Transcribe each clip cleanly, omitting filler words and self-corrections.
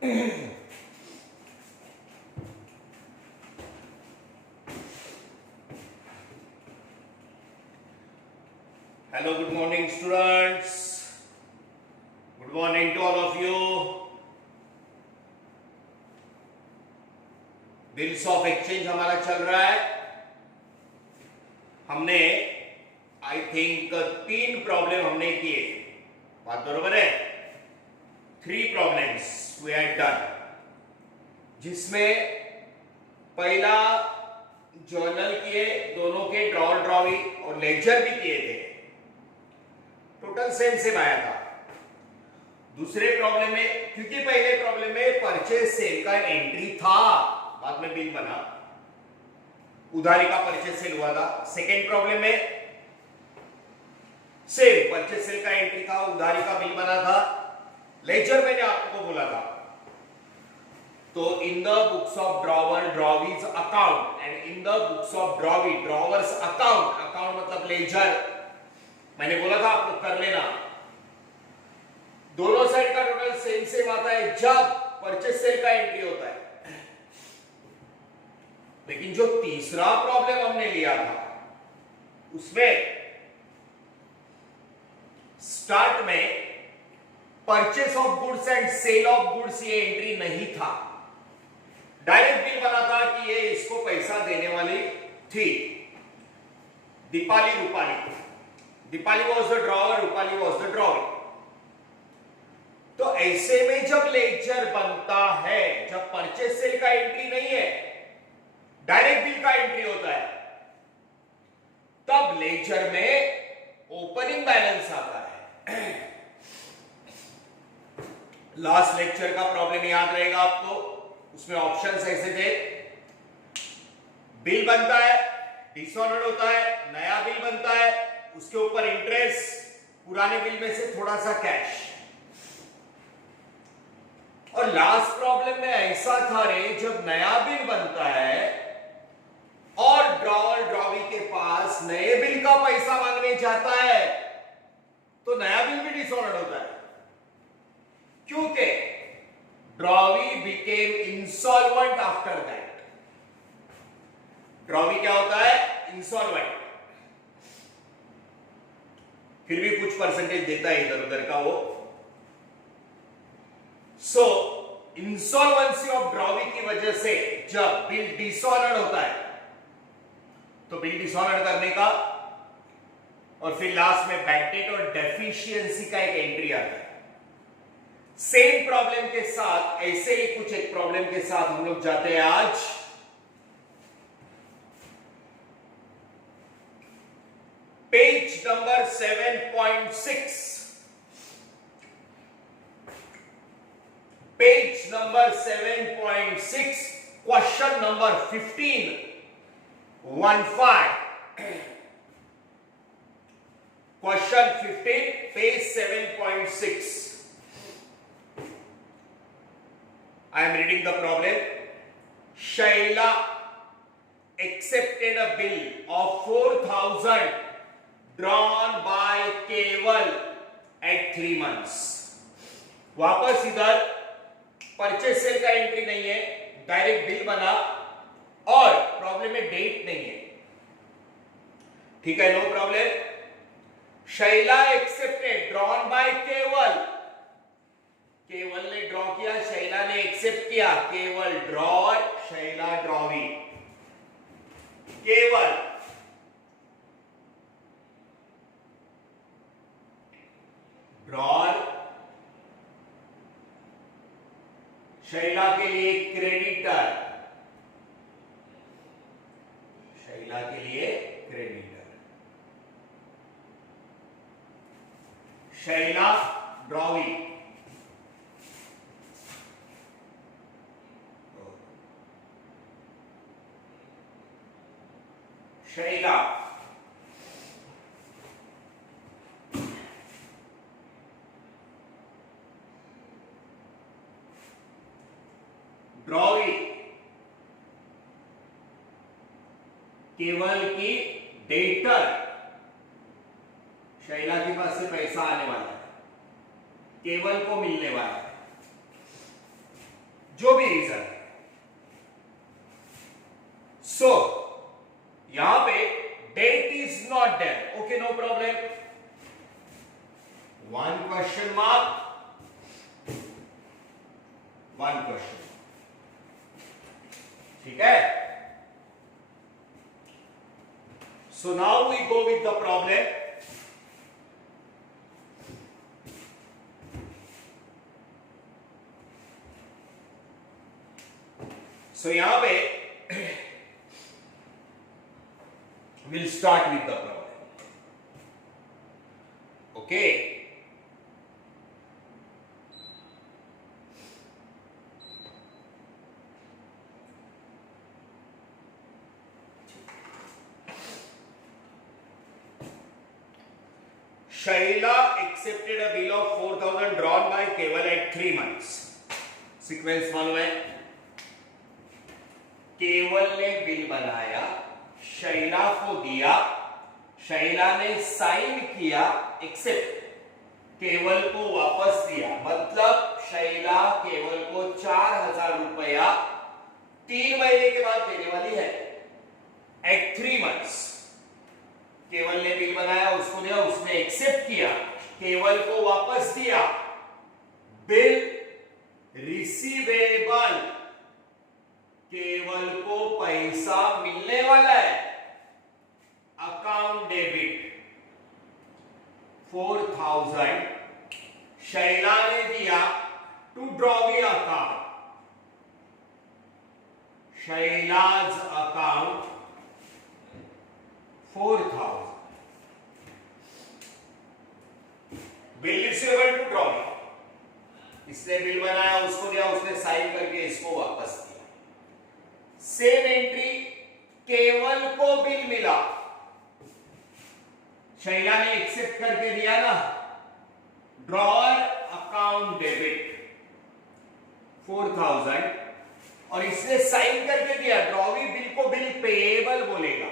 Hello, good morning students. Good morning to all of you. Bills of exchange हमारा चल रहा है. हमने आई थिंक 3 प्रॉब्लम हमने किए. बात बरोबर है? 3 प्रॉब्लम्स वी हैड डन, जिसमें पहला जर्नल किए, दोनों के ड्रॉअर ड्रॉवी और लेक्चर भी किए थे. टोटल सेम आया था. दूसरे प्रॉब्लम में, क्योंकि पहले प्रॉब्लम में परचेज सेल का एंट्री था, बाद में बिल बना, उधारी का परचेज सेल हुआ था. सेकेंड प्रॉब्लम में सेम परचेज सेल का एंट्री था, उधारी का बिल बना था. लेक्चर मैंने आपको बोला था, तो इन the books of drawer drawee's account and in the books of drawee drawers account, account मतलब लेजर, मैंने बोला था आपको कर लेना. दोनों साइड का टोटल सेम आता है जब परचेज सेल का एंट्री होता है. लेकिन जो तीसरा प्रॉब्लम हमने लिया था, उसमें स्टार्ट में purchase of goods and sale of goods ये एंट्री नहीं था. डायरेक्ट बिल बना था कि ये इसको पैसा देने वाली थी दीपाली रूपाली. Deepali was the drawer, Rupali was the drawer. तो ऐसे में जब लेक्चर बनता है, जब परचेस सेल का एंट्री नहीं है, डायरेक्ट बिल का एंट्री होता है, तब लेक्चर में ओपनिंग बैलेंस आता है. लास्ट लेक्चर का प्रॉब्लम याद रहेगा आपको, उसमें ऑप्शंस ऐसे थे. बिल बनता है, डिसऑनर्ड होता है, नया बिल बनता है, उसके ऊपर इंटरेस्ट, पुराने बिल में से थोड़ा सा कैश. और लास्ट प्रॉब्लम में ऐसा था रे, जब नया बिल बनता है और ड्रॉअर ड्रॉवी के पास नए बिल का पैसा मांगने जाता है, तो नया बिल भी डिसऑनर्ड होता है, क्योंकि drawee became insolvent after that. Drawee क्या होता है? इंसॉल्वेंट. फिर भी कुछ परसेंटेज देता है इधर उधर का वो. सो इंसॉल्वेंसी ऑफ ड्रॉवी की वजह से जब बिल डिसऑनर्ड होता है, तो बिल डिसऑनर्ड करने का, और फिर लास्ट में बैड डेट और डेफिशिएंसी का एक एंट्री आता है. सेम प्रॉब्लम के साथ, ऐसे ही कुछ एक प्रॉब्लम के साथ हम लोग जाते हैं आज. Page number 7.6. Page number 7.6, question number 15. 15. Question 15, page 7.6. I am reading the problem. Shaila accepted a bill of 4,000 drawn by Keval at 3 months. वापस इधर परचेस सेल का एंट्री नहीं है, डायरेक्ट बिल बना, और प्रॉब्लम में डेट नहीं है. ठीक है, no problem. Shaila accepted, drawn by Keval. Keval ने ड्रॉ किया, शैला ने एक्सेप्ट किया. केवल ड्रॉअर, शैला ड्रॉवी. केवल ड्रॉअर, शैला के लिए क्रेडिटर, शैला के लिए क्रेडिटर. शैला ड्रॉवी, शैला ड्रॉवी, केवल की डेटर, शैला के पास से पैसा आने वाला है, केवल को मिलने वाला है. जो भी रीजन। सो यहां पे date is not there, okay, no problem. One question mark, one question, ठीक है। So now we go with the problem. So यहां पे we'll start with the problem, okay। Shaila accepted a bill of 4,000 drawn by Keval at 3 months। Sequence मालूम है, केवल ने बिल बनाया, शैला को दिया, शैला ने साइन किया, एक्सेप्ट, केवल को वापस दिया। मतलब शैला केवल को 4,000 रुपया 3 महीने के बाद देने वाली है, एट 3 मंथ्स। केवल ने बिल बनाया, उसको दिया, उसने एक्सेप्ट किया, केवल को वापस दिया। बिल रिसीवेबल, केवल को पैसा मिलने वाला है, अकाउंट डेबिट 4,000 शैला ने दिया to drawee account, Shaila's account 4,000, bill receivable to drawee. इसने बिल बनाया, उसको दिया, उसने साइन करके इसको वापस दिया। सेम एंट्री, केवल को बिल मिला, शैला ने एक्सेप्ट करके दिया ना, ड्रॉअर अकाउंट डेबिट 4,000, और इसने साइन करके दिया, ड्रॉवी बिल को बिल पेएबल बोलेगा,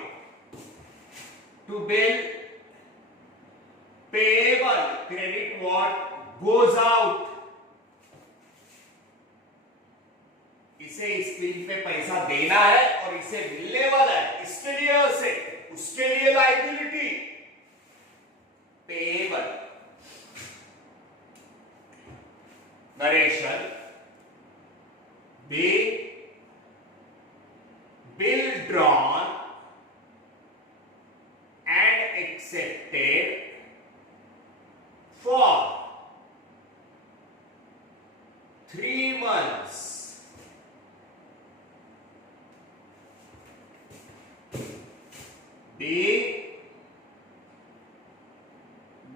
to bill payable, credit what goes out, इसे इस बिल पे पैसा देना है और इसे मिलने वाला है, इसके लिए उसे, उसके लिए liability payable. Narration, bill drawn and accepted for 3 months,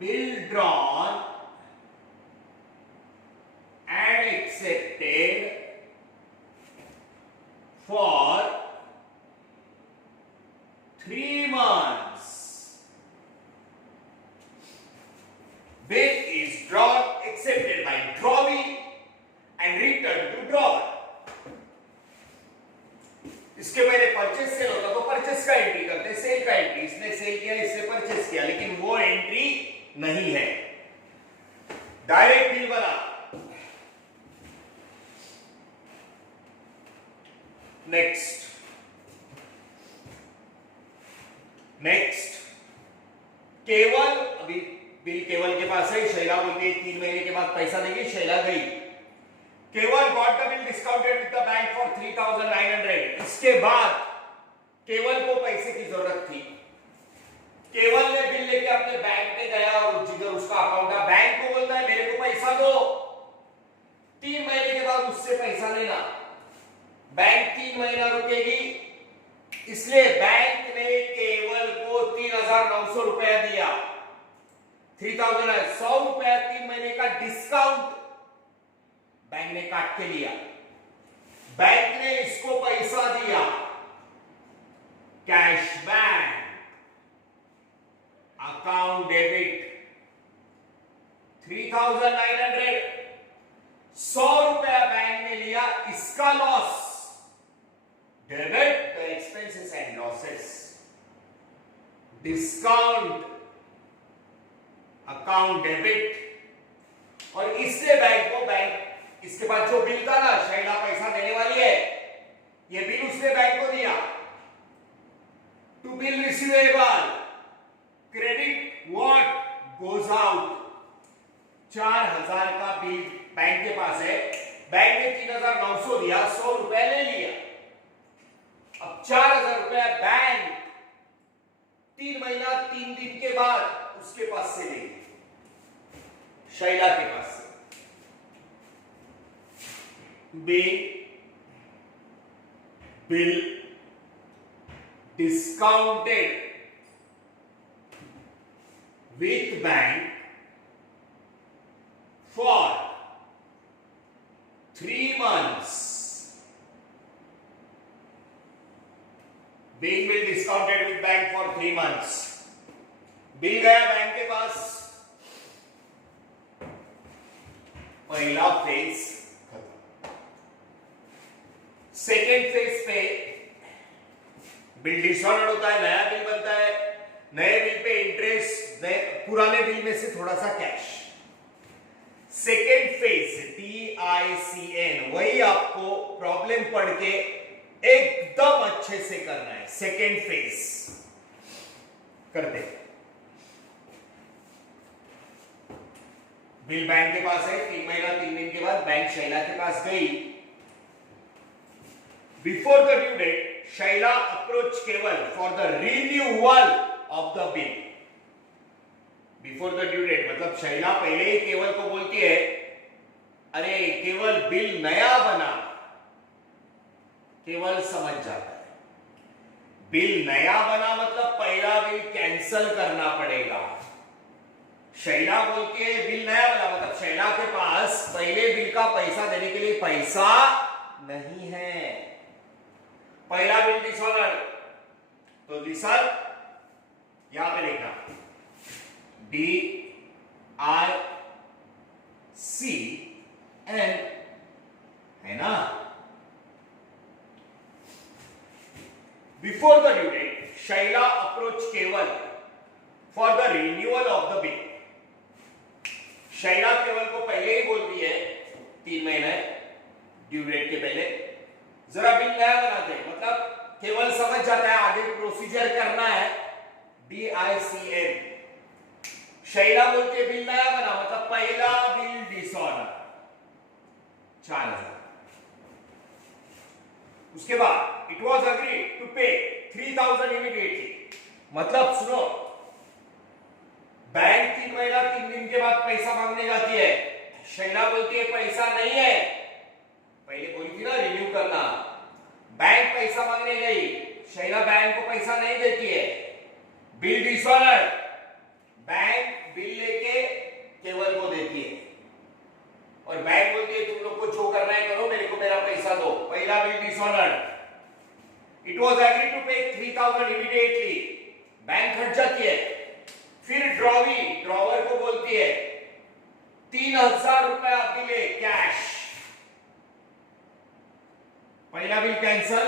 bill drawn and accepted for 3 months. Bill is drawn, accepted by drawee and returned to drawer. इसके पहले परचेस सेल होता तो परचेस का एंट्री करते, सेल का एंट्री, इसने सेल किया, इसने परचेस किया, लेकिन वो एंट्री नहीं है, डायरेक्ट बिल बना। नेक्स्ट, केवल, अभी बिल केवल के पास है, शैला बोलती है 3 महीने के बाद पैसा देगी, शैला गई, केवल got the bill discounted with the bank for 3,900। इसके बाद केवल को पैसे की जरूरत थी, केवल ने बिल लेके अपने बैंक में गया और जिधर उसका अकाउंट है, बैंक को बोलता है मेरे को पैसा दो, 3 महीने के बाद उससे पैसा लेना, बैंक 3 महीना रुकेगी, इसलिए बैंक ने केवल को 3,900 रुपया दिया, 3,000 है, 100 रुपया 3 महीने का डिस्काउंट बैंक ने काट के लिया, बैंक ने इसको पैसा दिया, कैशबैक, अकाउंट डेबिट 3,900, 100 रुपया बैंक ने लिया, इसका loss, debit the expenses and losses, discount account debit, और इससे बैंक को, बैंक इसके बाद जो बिल था ना, शैला पैसा बैंक के पास है, बैंक ने 3,900 दिया, 100 रुपए ले लिया। अब 4,000 रुपए बैंक 3 महीना 3 दिन के बाद उसके पास से लेगी, शैला के पास से। Bill discounted with bank for 3 months. Being bill discounted with bank for 3 months. Bill गया बैंक के पास, पहला फेज खत्म। सेकेंड फेज पे बिल डिसऑर्डर होता है, नया बिल बनता है, नए बिल पे इंटरेस्ट, पुराने बिल में से थोड़ा सा कैश। सेकेंड फेज DICN, वही आपको प्रॉब्लम पढ़ के एकदम अच्छे से करना है। सेकेंड फेज करते, बिल बैंक के पास है, 3 महीना 3 दिन के बाद बैंक शैला के पास गई। Before the due date Shaila approach Keval for the renewal of the bill. Before the due date मतलब शैला पहले ही केवल को बोलती है, अरे केवल बिल नया बना। केवल समझ जाता है बिल नया बना मतलब पहला बिल कैंसल करना पड़ेगा। शैला बोलती है बिल नया बना मतलब शैला के पास पहले बिल का पैसा देने के लिए पैसा नहीं है। पहला बिल डिसऑर्डर, तो डिसऑर्डर यहां पे लिखना DICN है ना। Before the due date Shaila approach Keval for the renewal of the bill. Shaila Keval को पहले ही बोलती है 3 महीने ड्यू डेट के पहले जरा बिल नया बनाते हैं, मतलब केवल समझ जाता है आगे प्रोसीजर करना है। DICN शैला बोलती है बिल नया बना मतलब पहला बिल डिसऑर्डर 4,000। उसके बाद it was agreed to pay 3,000 इमीडिएटली, मतलब सुनो बैंक 3 महीना 3 दिन के बाद पैसा मांगने जाती है, शैला बोलती है पैसा नहीं है, पहले बोली थी ना रिन्यू करना। बैंक पैसा मांगने गई, शैला बैंक को पैसा नहीं देती है, बिल डिसऑर्डर, बैंक बिल लेके केवल को देती है और बैंक बोलती है तुम लोग को जो करना है करो, मेरे को मेरा पैसा दो। पहला bill disorder, it was agreed to pay 3,000 immediately, bank हट जाती है। फिर ड्रॉवर को बोलती है 3,000 रुपए आप दिले कैश, पहला बिल कैंसल,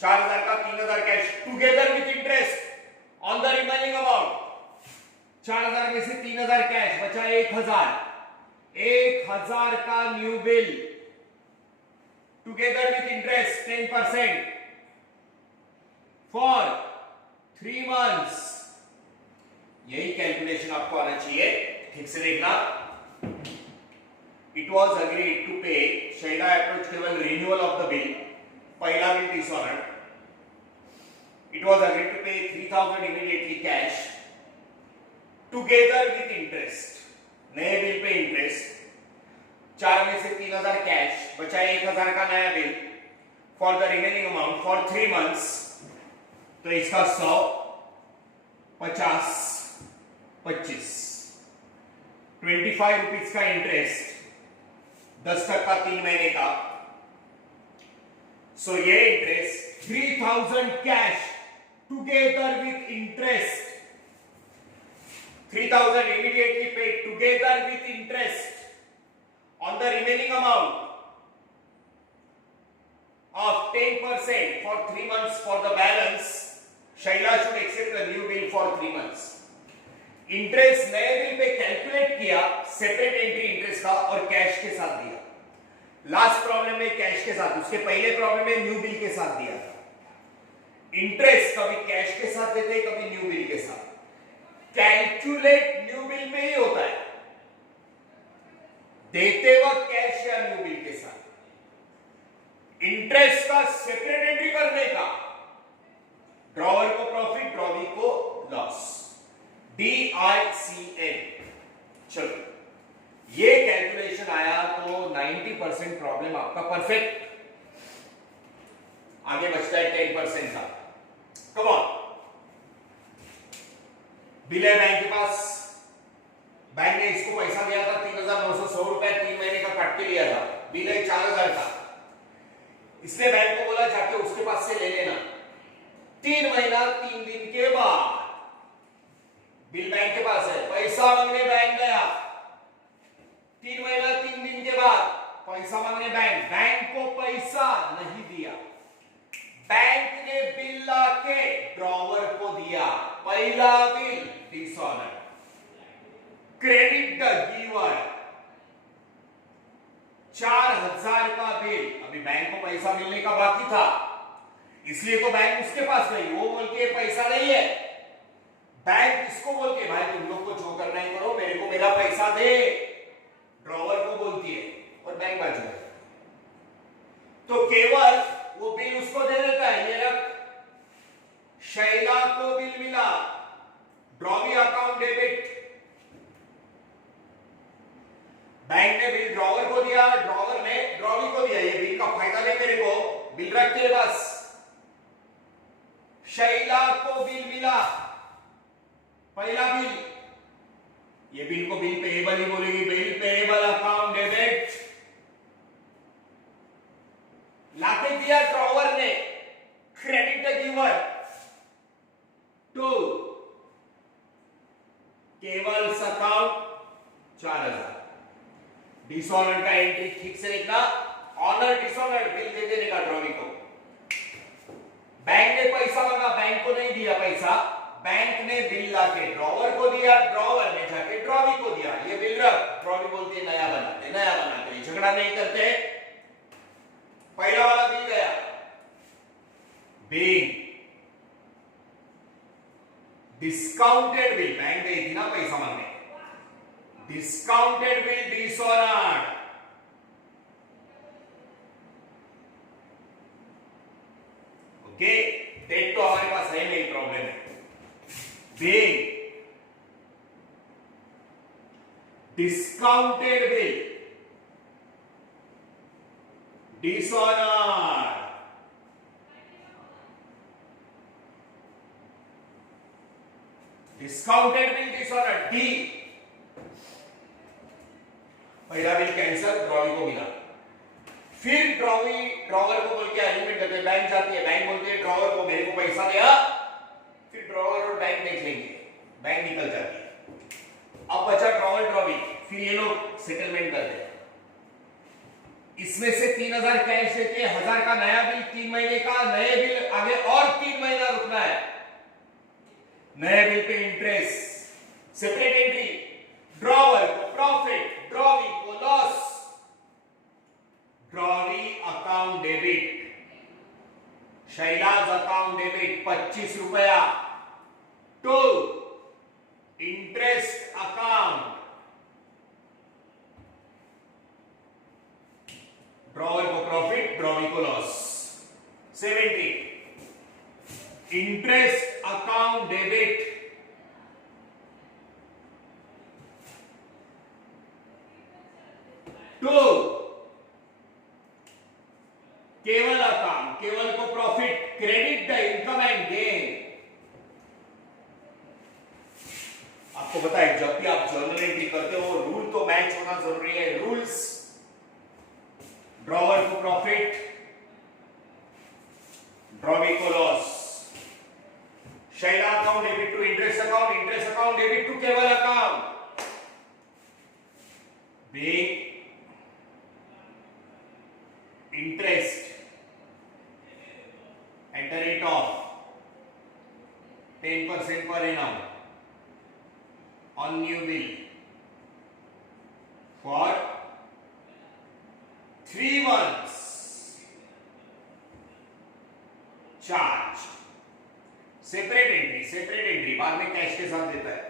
4,000 का 3,000 cash together with interest on the remaining amount. 4,000 में से 3,000 कैश बचा 1,000, 1,000 का new bill together with interest 10% फॉर 3 मंथ्स। यही कैलकुलेशन आपको आना चाहिए, ठीक से देखना। It was agreed to pay, Shaila approach Keval renewal of the bill, पहला bill disorder, it was agreed to pay 3,000 immediately cash together with interest, नए बिल पे इंटरेस्ट, 4 में से 3,000 कैश बचा 1,000 का नया bill for the remaining amount for 3 months. तो इसका 100, 50, 25, 25 रुपीज का इंटरेस्ट, 10% 3 महीने का। सो ये इंटरेस्ट 3,000 cash together with interest, 3,000 immediately paid together with interest on the remaining amount of 10% for 3 months. For the balance, Shaila should accept a new bill for 3 months. Interest नए bill पे कैलकुलेट किया, separate entry interest का और कैश के साथ दिया। Last problem में कैश के साथ, उसके पहले प्रॉब्लम में न्यू बिल के साथ दिया था। इंटरेस्ट कभी कैश के साथ देते, कभी न्यू बिल के साथ। कैलकुलेट न्यू बिल पे ही होता है, देते वक्त कैश या न्यू बिल के साथ इंटरेस्ट का सेपरेट एंट्री करने का, ड्रॉवर को प्रॉफिट, ड्रॉवी को लॉस, DICN। चलो ये कैलकुलेशन आया तो 90% प्रॉब्लम आपका परफेक्ट, आगे बचता है 10% का। कम ऑन, बिल है बैंक के पास, बैंक ने इसको पैसा दिया था 3,900 रुपए, 3 महीने का काट के लिया था, बिल है 4,000 का। इसने बैंक को बोला जाके उसके पास से ले लेना। 3 महीना 3 दिन के बाद बिल बैंक के पास है, पैसा मांगने बैंक गया। 3 महीना 3 दिन के बाद पैसा मांगने बैंक को पैसा नहीं दिया, बैंक ने बिल लाके ड्रॉवर को दिया। पहला bill dishonour, credit the giver, 4,000 का बिल, अभी बैंक को पैसा मिलने का बाकी था, इसलिए तो बैंक उसके पास गई, वो बोल के पैसा नहीं है। बैंक इसको बोल के भाई तुम लोग को जो करना है करो, मेरे को मेरा पैसा दे, ड्रॉवर को बोलती है, और बैंक बाजू है। तो केवल वो बिल उसको दे देता है, ये रख, शैला को बिल मिला, ड्रॉवी अकाउंट डेबिट, बैंक ने बिल ड्रॉवर को दिया, ड्रॉवर ने ड्रॉवी को दिया, ये बिल का फायदा ले मेरे को, बिल रख तेरे पास। शैला को बिल मिला, पहला बिल, ये बिल को बिल पेएबल ही बोलेगी, बिल पेएबल अकाउंट डेबिट, लाके दिया ड्रॉवर ने, credit the giver, to Keval अकाउंट 4,000। डिसऑनर का एंट्री ठीक से लिखना, ऑनर डिसऑनर, बिल दे देने का ड्रॉवी को। बैंक ने पैसा मांगा, बैंक को नहीं दिया पैसा, बैंक ने बिल लाके ड्रॉवर को दिया, ड्रॉवर ने जाके ड्रॉवी को दिया, ये बिल रख, ड्रॉवी बोलती है नया बनाते, नया बनाते, झगड़ा नहीं करते। पहला वाला बिल गया, बिल डिस्काउंटेड बिल, बैंक गई थी ना पैसा मांगने, discounted bill dishonoured, okay, date तो हमारे पास है नहीं, प्रॉब्लम है। Bill discounted bill dishonoured, discounted bill dishonoured, D, पहला बिल कैंसल, ड्रॉवी को मिला। फिर ड्रॉवी ड्रॉवर को बोल के अरेंजमेंट करते, बैंक जाती है, बैंक बोलती है ड्रॉवर को मेरे को पैसा दिया, फिर ड्रॉवर और बैंक देख लेंगे, बैंक निकल जाती है। अब बचा ड्रॉवर ड्रॉवी, फिर ये लोग सेटलमेंट करते हैं। इसमें से 3,000 कैश देते हैं, 1,000 का नया बिल 3 महीने का, नए बिल आगे और 3 महीना रुकना है, नए बिल पे इंटरेस्ट, सेपरेट एंट्री, ड्रॉवर को प्रॉफिट, ड्रॉवी को loss, drawee account debit, Shaila's account debit 25 रुपया, टू इंटरेस्ट अकाउंट, ड्रॉवर को प्रॉफिट, ड्रॉवी को loss, 70 interest account debit, to Keval account, Keval को profit, credit the income and gain. आपको पता है जब भी आप जर्नल एंट्री करते हो रूल तो मैच होना जरूरी है, रूल्स, ड्रॉवर को प्रॉफिट, ड्रॉवी को loss, Shaila account debit to interest account, interest account debit to Keval account, being interest at the rate of 10% per annum on new bill for 3 months, charge separate entry बाद में कैश के साथ देता है,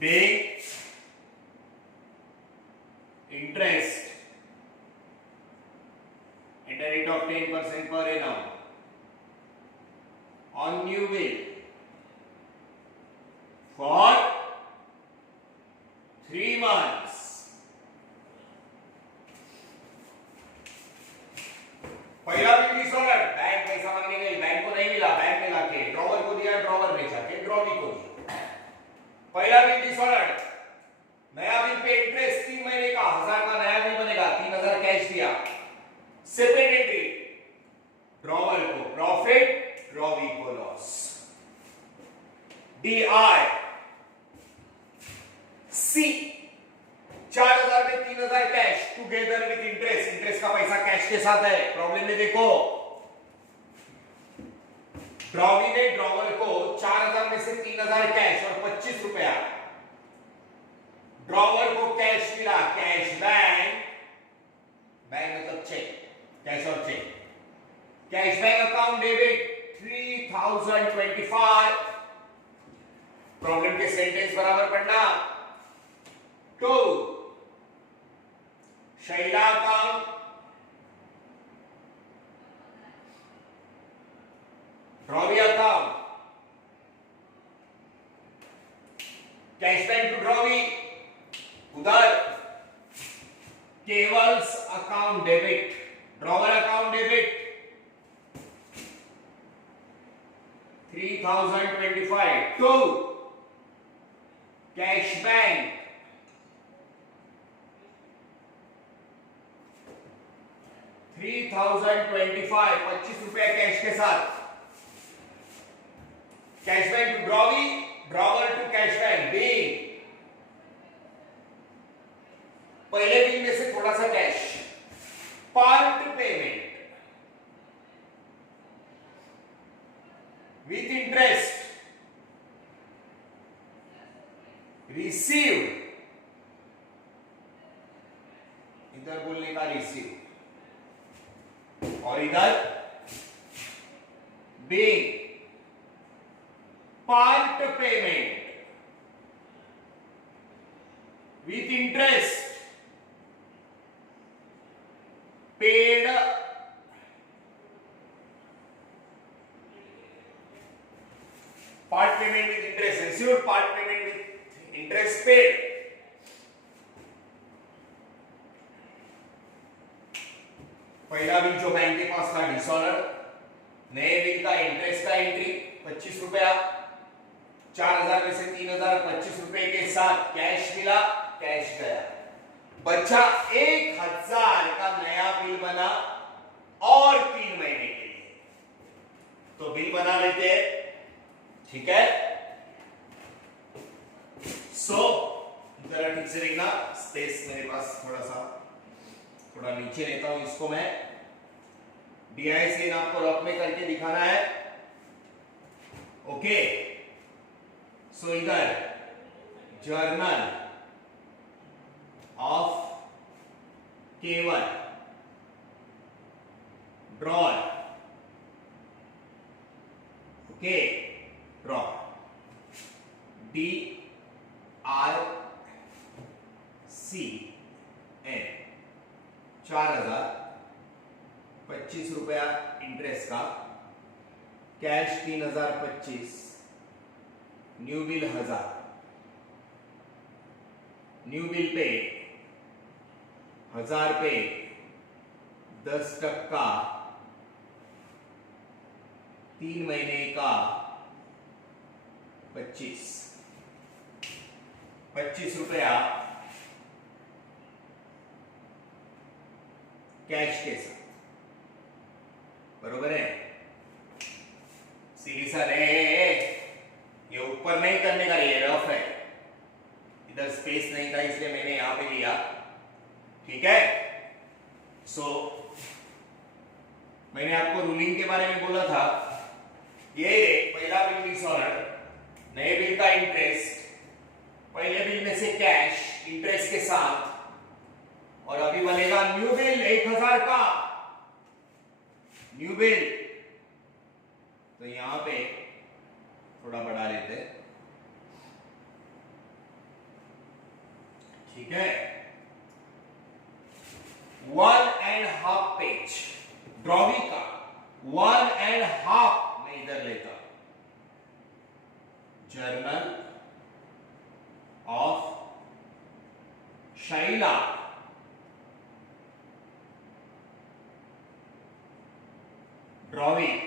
bank interest at a rate of 10% per annum on new bill for 3 months. पहला bill disorder, bank पैसा मांगने गई, बैंक को नहीं मिला, बैंक में लाके ड्रॉवर को दिया, ड्रॉवर ने जाके ड्रॉवी को दिया. पहला बिल डिसऑर्डर, नया बिल पे इंटरेस्ट 3 महीने का 1000 का नया बिल बनेगा, 3000 कैश दिया. सेपरेट एंट्री, ड्रॉवर को प्रॉफिट, ड्रॉवी को लॉस. DI C 4000 में 3000 cash together with interest, interest का पैसा कैश के साथ है. प्रॉब्लम में देखो, ड्रॉवी ने ड्रॉवर को 4000 में से 3000 कैश और 25 रुपया, ड्रॉवर को कैश मिला, कैश बैंक, बैंक मतलब चेक, कैश और cheque, cash bank account debit 3025. Problem के सेंटेंस बराबर पढ़ना. To Shaila account, drawee account, cash bank to drawee, उधर Keval's account debit, drawer account debit 3025 to cash bank 3025, 25 रुपया कैश के साथ, cash bank to drawee, drawer to cash bank. बी पहले bill में से थोड़ा सा cash, part payment with interest receive, इधर बोलने का रिसीव और इधर being part payment with interest paid part payment with interest received, part payment with interest paid. पहला बिल जो बैंक के पास था डिसऑर्डर, नए बिल का इंटरेस्ट का एंट्री 25 रुपया, 4000 में से 3000 25 रुपए के साथ कैश मिला, कैश गया, बचा 1000 का नया बिल बना और 3 महीने के लिए. तो बिल बना लेते हैं, ठीक है. सो जरा ठीक से देखना, स्पेस मेरे पास थोड़ा नीचे लेता हूं इसको मैं. DI से आपको रफ में करके दिखाना है. ओके, सो इधर journal of K1 drawer, okay, draw DRCN 4000, 25 रुपया इंटरेस्ट का, कैश 3025, new bill 1000, new bill pay 1000 पे 10% 3 महीने का 25 रुपया कैश के साथ, बरोबर है. सीधी सा रे, ये ऊपर नहीं करने का, ये रफ है, इधर स्पेस नहीं था इसलिए मैंने यहां पे लिया, ठीक है. सो मैंने आपको रूलिंग के बारे में बोला था, ये पहला बिल डिसऑर्डर, नए बिल का इंटरेस्ट, पहले बिल में से कैश इंटरेस्ट के साथ, और अभी बनेगा न्यू बिल 1000 का न्यू बिल. तो यहां पे थोड़ा बढ़ा लेते हैं, ठीक है. 1.5 पेज ड्रॉवी का 1.5 मैं इधर लेता हूं। Journal of Shaila drawing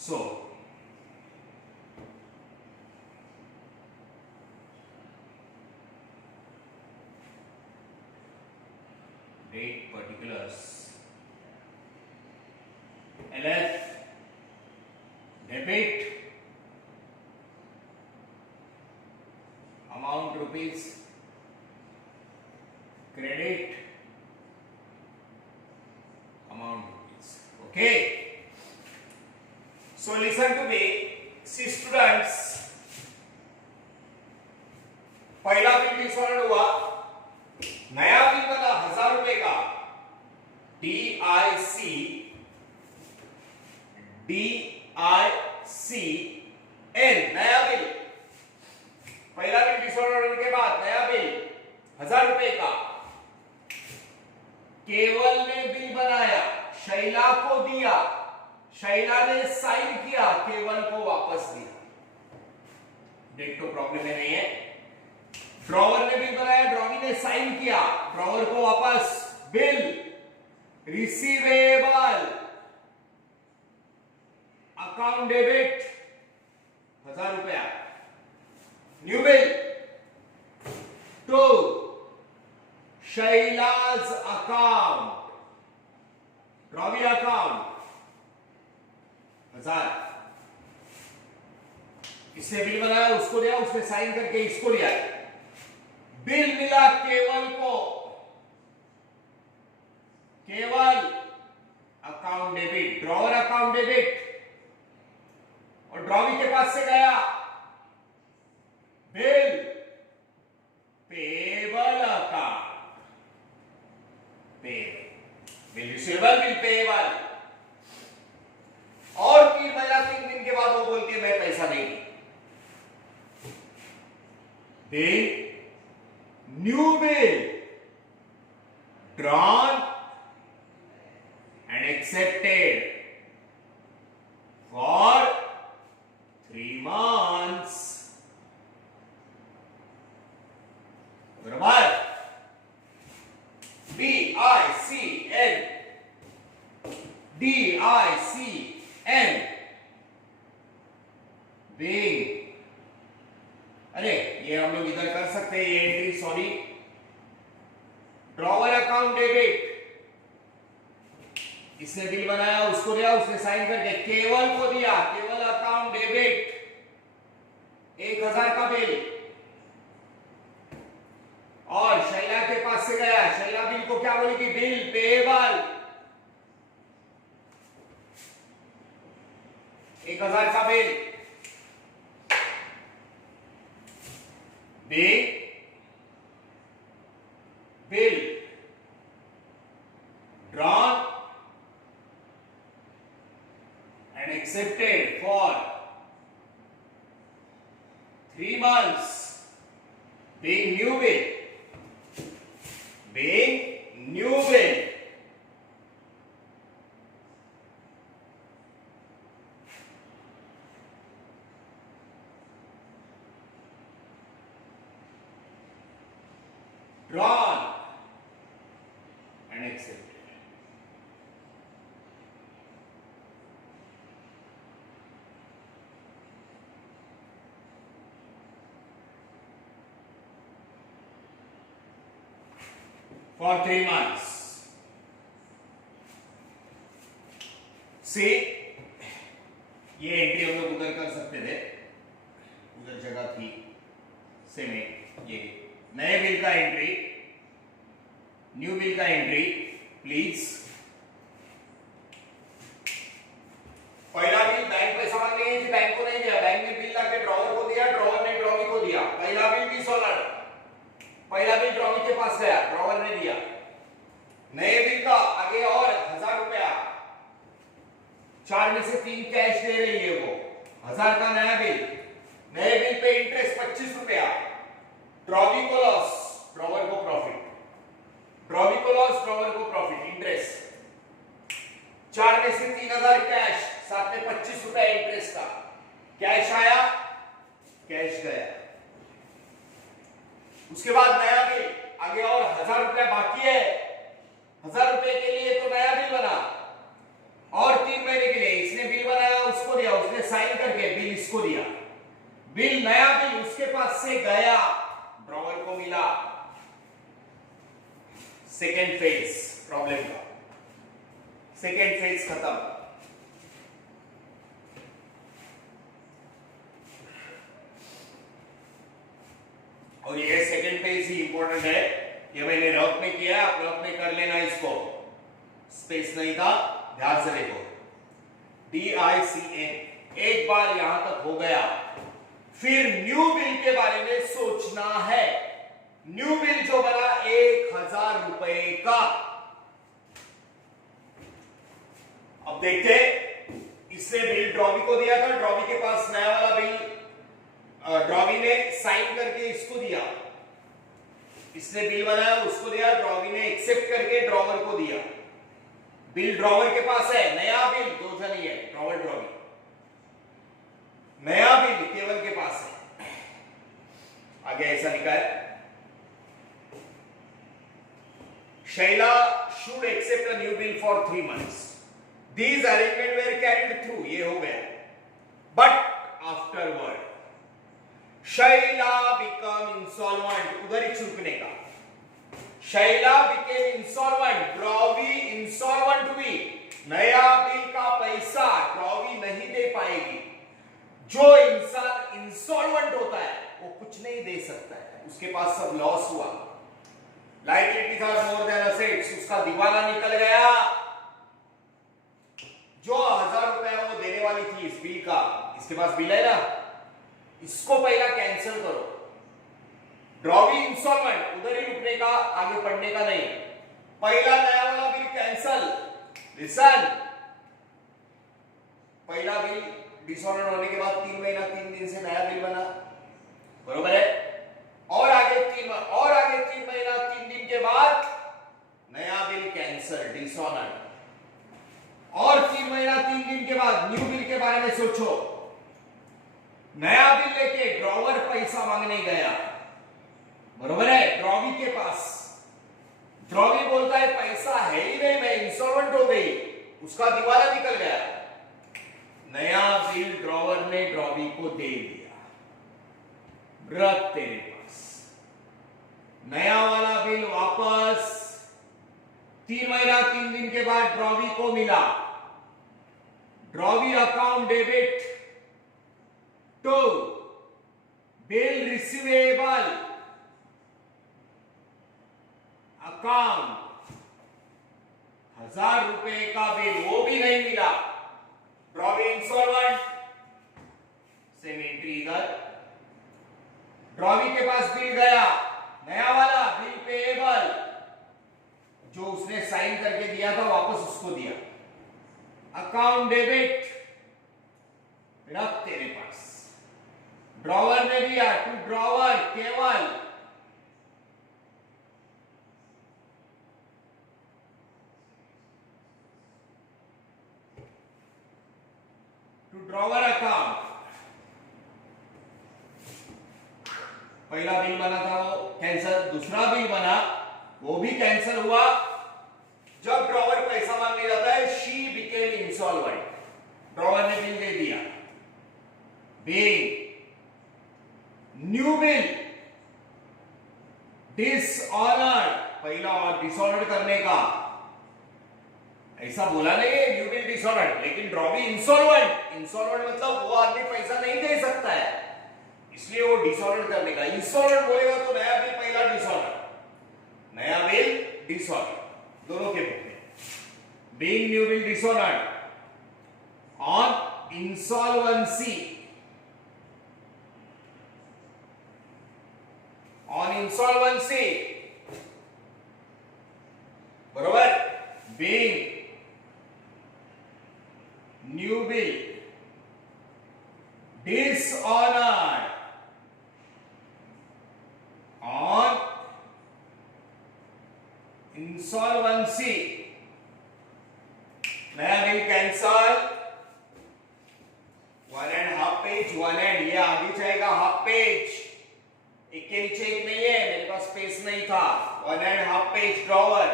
so date particulars LF debit amount rupees credit amount rupees okay so listen to me see students पहला बिल डिसऑर्डर हुआ नया बिल बना 1000 रुपए का DICN नया बिल पहला बिल डिसऑर्डर होने के बाद नया बिल 1000 रुपए का केवल ने बिल बनाया शैला को दिया शैला ने साइन किया केवल को वापस दिया डेट तो प्रॉब्लम में नहीं है ड्रॉवर ने बिल बनाया ड्रॉवी ने साइन किया ड्रॉवर को वापस बिल रिसीवेबल अकाउंट डेबिट 1000 रुपया new bill to Shaila's account drawee account 1000 इसने बिल बनाया उसको दिया उसने साइन करके इसको दिया बिल मिला केवल को केवल account debit drawer account debit और ड्रॉवी के पास से गया bill payable account bill receivable bill payable और 3 महीना 3 दिन के बाद वो बोलती है मैं पैसा नहीं bill new bill drawn and accepted for 3 months बराबर DICN being अरे ये हम लोग इधर कर सकते हैं ये entry sorry drawer account debit इसने बिल बनाया उसको दिया उसने साइन करके केवल को दिया केवल अकाउंट डेबिट 1000 का बिल और शैला के पास से गया शैला बिल को क्या बोलेगी बिल पेबल 1000 का bill bill drawn and accepted for 3 months being new bill drawn and accepted for 3 months see ये एंट्री हम लोग उधर कर सकते थे उधर जगह थी सेम ये नए बिल का एंट्री न्यू बिल का एंट्री प्लीज पहला बिल बैंक पैसा मांगने गई थी बैंक को नहीं दिया बैंक ने बिल लाके ड्रॉवर को दिया ड्रॉवर ने ड्रॉवी को दिया पहला बिल डिसऑर्डर पहला बिल ड्रॉवी के पास गया ड्रॉवर ने दिया नए बिल का आगे और 1000 रुपया 4 में से 3 कैश दे रही है वो 1000 का नया बिल, नए बिल पे इंटरेस्ट 25 रुपया, ड्रॉवी को लॉस, ड्रॉवर को प्रॉफिट, ड्रॉवी को लॉस, ड्रॉवर को प्रॉफिट, इंटरेस्ट 4 में से 3000 कैश, साथ में 25 रुपया इंटरेस्ट का, कैश आया, कैश गया। उसके बाद नया बिल, आगे और 1000 रुपया बाकी है, 1000 रुपए के लिए तो नया बिल बना, और 3 महीने के लिए इसने बिल बनाया, उसको दिया, उसने साइन करके बिल इसको दिया, बिल नया बिल उसके पास से गया, ड्रॉवर को मिला। सेकेंड फेज प्रॉब्लम का, सेकेंड फेज खत्म। और ये सेकेंड पेज ही इंपॉर्टेंट है, ये मैंने रफ में किया है, आप रफ में कर लेना, इसको स्पेस नहीं था, ध्यान से देखो। DICN एक बार यहां तक हो गया, फिर न्यू बिल के बारे में सोचना है। न्यू बिल जो बना 1000 रुपए का, अब देखते, इसने बिल ड्रॉवी को दिया था, ड्रॉवी के पास नया वाला बिल, ड्रॉवी ने साइन करके इसको दिया, इसने बिल बनाया, उसको दिया, ड्रॉवी ने एक्सेप्ट करके ड्रॉवर को दिया, बिल ड्रॉवर के पास है, नया बिल, दो जन ही है, ड्रॉवर ड्रॉवी, नया बिल केवल के पास है। आगे ऐसा लिखा है, Shaila should accept a new bill for 3 months. These arrangements were carried through, ये हो गया, but afterward Shaila become insolvent, उधर ही चुकने का, Shaila became insolvent, drawee insolvent हुई, नया बिल का पैसा ड्रॉवी नहीं दे पाएगी। जो इंसान इंसॉल्वेंट होता है वो कुछ नहीं दे सकता है, उसके पास सब लॉस हुआ, liabilities are more than assets, उसका दिवाला निकल गया। जो 1000 रुपया वो देने वाली थी इस बिल का, इसके पास बिल है ना, इसको पहला कैंसिल करो, ड्रॉवी इंसॉल्वेंट, उधर ही रुकने का, आगे पढ़ने का नहीं, पहला नया वाला बिल कैंसिल। लिसन, पहला बिल डिसऑर्डर होने के बाद 3 महीना 3 दिन से नया बिल बना, बरोबर है, और आगे 3 महीना 3 दिन के बाद नया बिल कैंसिल, डिसऑर्डर, और 3 महीना 3 दिन के बाद न्यू बिल के बारे में सोचो, नया बिल लेके ड्रॉवर पैसा मांगने गया, बरोबर है, ड्रॉवी के पास, ड्रॉवी बोलता है पैसा है ही नहीं, मैं इंसॉल्वेंट हो गई, उसका दिवाला निकल गया, नया बिल ड्रॉवर ने ड्रॉवी को दे दिया, रख तेरे पास, नया वाला बिल वापस 3 महीना 3 दिन के बाद ड्रॉवी को मिला, drawee account debit to bill receivable account, 1000 रुपए का बिल वो भी नहीं मिला, ड्रॉवी इंसॉल्वेंट, सेम एंट्री इधर, ड्रॉवी के पास बिल गया, नया वाला बिल पेएबल, जो उसने साइन करके दिया था वापस उसको दिया, अकाउंट डेबिट, रख तेरे पास, ड्रॉवर ने दिया टू ड्रॉवर केवल, टू ड्रॉवर अकाउंट, पहला बिल बना था वो कैंसिल, दूसरा बिल बना वो भी कैंसिल हुआ। जब ड्रॉवर पैसा मांगने जाता है, शी बिकेम इंसॉल्वेंट, ड्रॉवर ने बिल दे दिया, बिल न्यू बिल डिसऑनर्ड, पहला और डिसऑनर्ड करने का, ऐसा बोला नहीं है न्यू बिल डिसऑनर्ड, लेकिन ड्रॉवी इंसॉल्वेंट, इंसॉल्वेंट मतलब वो आदमी पैसा नहीं दे सकता है, इसलिए वो डिसऑनर्ड करने का, इंसॉल्वेंट बोलेगा तो नया बिल पहला डिसऑनर्ड, नया बिल डिसऑनर्ड, दोनों के बुक में, being new bill dishonoured on insolvency, on insolvency, बरोबर, being new bill dishonored on insolvency. नया बिल कैंसल, 1.5 पेज, 1 एंड ये आगे जाएगा हाफ पेज, एक के नीचे एक नहीं है, मेरे पास स्पेस नहीं था, 1.5 पेज ड्रॉवर,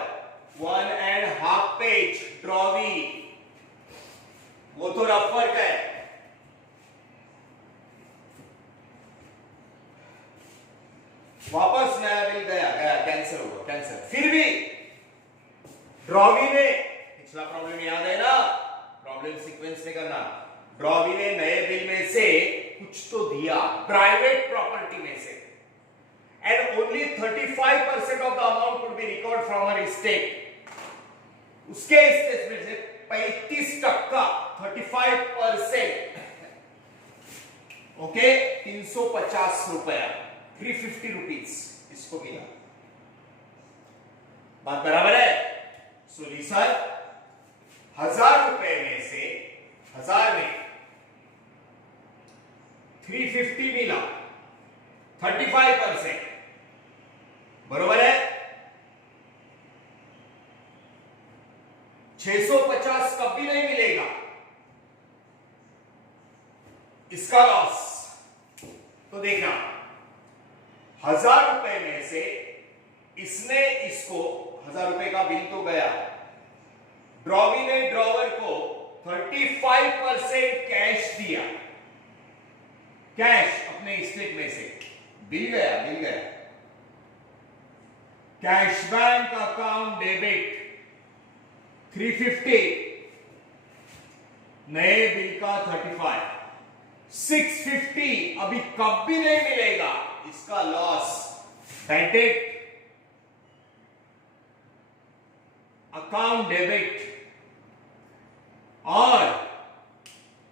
1.5 पेज ड्रॉवी, वो तो रफ वर्क है। वापस नया बिल गया कैंसिल हुआ, कैंसिल। फिर भी ड्रॉवी ने, पिछला प्रॉब्लम याद है ना, प्रॉब्लम सीक्वेंस में करना, ड्रॉवी ने नए बिल में से कुछ तो दिया प्राइवेट प्रॉपर्टी में से, and only 35% of the amount could be recovered from her estate. उसके एस्टेट में से 35%, 35%, ओके, 350 रुपया, 350 रुपीज इसको मिला। बात बराबर है? सोल्यूशन, 1000 रुपए में से 1000 में 350 मिला, 35%, बरोबर है? 650 कभी नहीं मिलेगा, इसका लॉस। तो देखना, 1000 रुपए में से इसने इसको, 1000 रुपए का बिल तो गया, ड्रॉवी ने ड्रॉवर को 35% कैश दिया, कैश अपने स्टेट में से, बिल गया, बिल गया, कैश बैंक अकाउंट डेबिट 350, नए बिल का 35, 650 अभी कभी नहीं मिलेगा, इसका loss. Bank debt account debit, और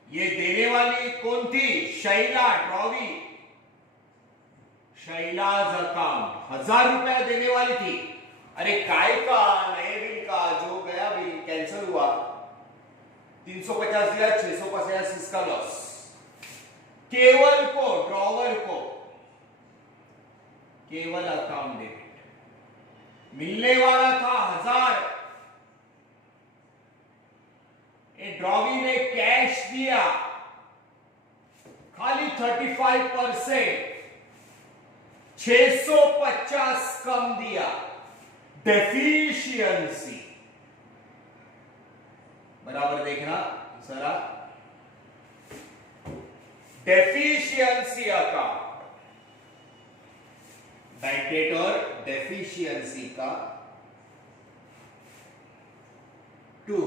ये देने वाली कौन थी? शैला, ड्रॉवी, शैलाज अकाउंट 1000 रुपया देने वाली थी। अरे काय का, नए बिल का जो गया बिल कैंसिल हुआ, 350 दिया, 650 इसका लॉस। केवल को, ड्रॉवर को केवल अकाउंट डेबिट मिलने वाला था 1000, ड्रॉवी ने कैश दिया खाली 35%, 650 कम दिया, डेफिशिएंसी। बराबर देखना जरा, डेफिशिएंसी अकाउंट, बैंक डेट और डेफिशिएंसी का to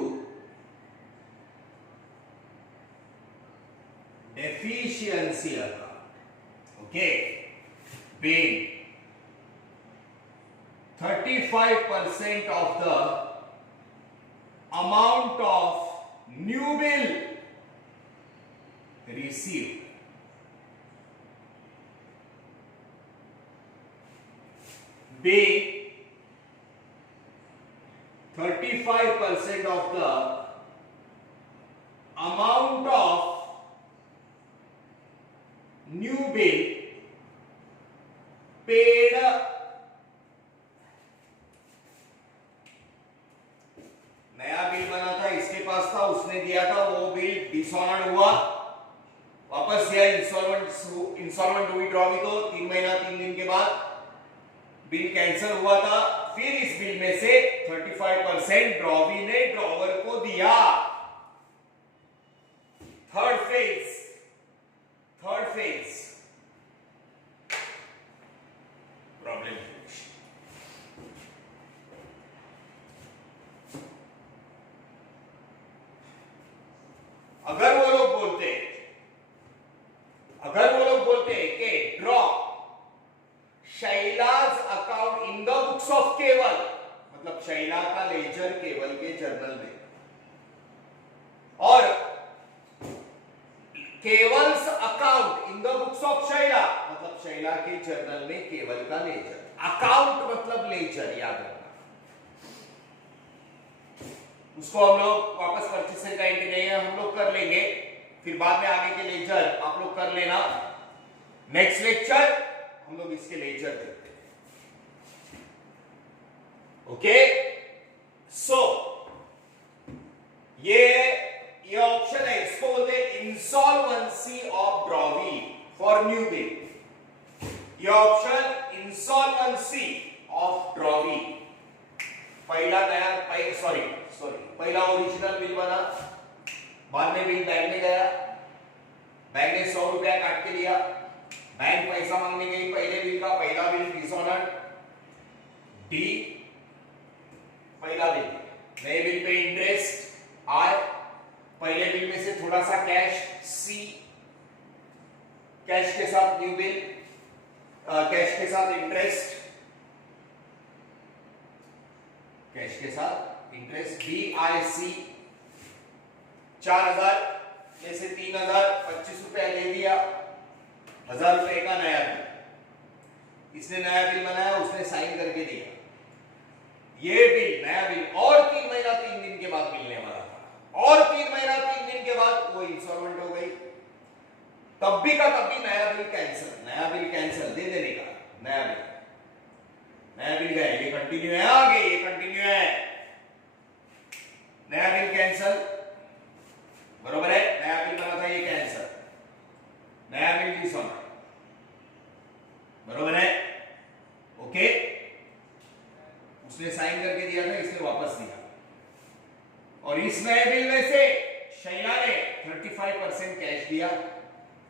deficiency account, okay, being 35% of the amount of new bill received, being 35% of the amount of new bill paid, नया बिल बना था, इसके पास था, उसने दिया था, वो बिल डिसऑनर्ड हुआ, वापस दिया, इंस्टॉलमेंट हुई ड्रॉवी, तो 3 महीना 3 दिन के बाद बिल कैंसिल हुआ था। फिर इस बिल में से 35% ड्रॉवी ने ड्रॉवर को दिया। Third phase, problem. अगर वो लोग बोलते कि draw Shaila's account in the books of Keval, मतलब शैला का लेजर केवल के जर्नल में, और Keval's account in the books of Shaila, मतलब शैला के जर्नल में केवल का लेजर, अकाउंट मतलब लेजर, याद रखना। उसको हम लोग वापस परचेस का एंट्री नहीं है, हम लोग कर लेंगे, फिर बाद में आगे के लेक्चर आप लोग कर लेना। नेक्स्ट लेक्चर हम लोग इसके लेक्चर करते हैं। ओके, सो ये ऑप्शन है, इसको बोलते हैं insolvency of drawee for new bill. ये ऑप्शन इंसॉल्वेंसी ऑफ ड्रॉवी, पहला ओरिजिनल बिल बना, बाद में बिल बैंक में गया, बैंक ने 100 रुपया काट के लिया, बैंक पैसा मांगने गई, पहले बिल का पहला बिल डिसऑनर डी, पहला बिल, नए बिल पे इंटरेस्ट आर, पहले बिल में से थोड़ा सा कैश सी, कैश के साथ न्यू बिल, कैश के साथ इंटरेस्ट, कैश के साथ इंटरेस्ट बी आई सी, 4000 में से 3000, 25 रुपया ले दिया, 1000 रुपए का नया बिल, इसने नया बिल बनाया, उसने साइन करके दिया, ये बिल नया बिल और 3 महीना 3 दिन के बाद मिलने वाला था, और 3 महीना 3 दिन के बाद वो इंसॉल्वेंट हो गई, तब भी का तब भी नया बिल कैंसिल दे देने का, नया बिल गया, ये कंटिन्यू है, आगे ये कंटिन्यू है, नया बिल कैंसिल, बरोबर है, नया बिल बना था ये कैंसिल, नया बिल डिसऑनर, बरोबर है, ओके, उसने साइन करके दिया था, इसने वापस दिया, और इस नए बिल में से शैला ने 35% कैश दिया,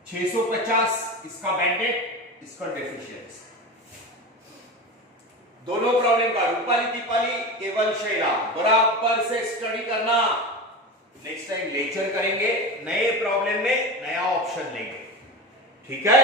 650 इसका बैड डेट, इसका डेफिशिएंसी। दोनों प्रॉब्लम का रूपाली दीपाली केवल शैला बराबर से स्टडी करना, नेक्स्ट टाइम लेक्चर करेंगे, नए प्रॉब्लम में नया ऑप्शन लेंगे, ठीक है।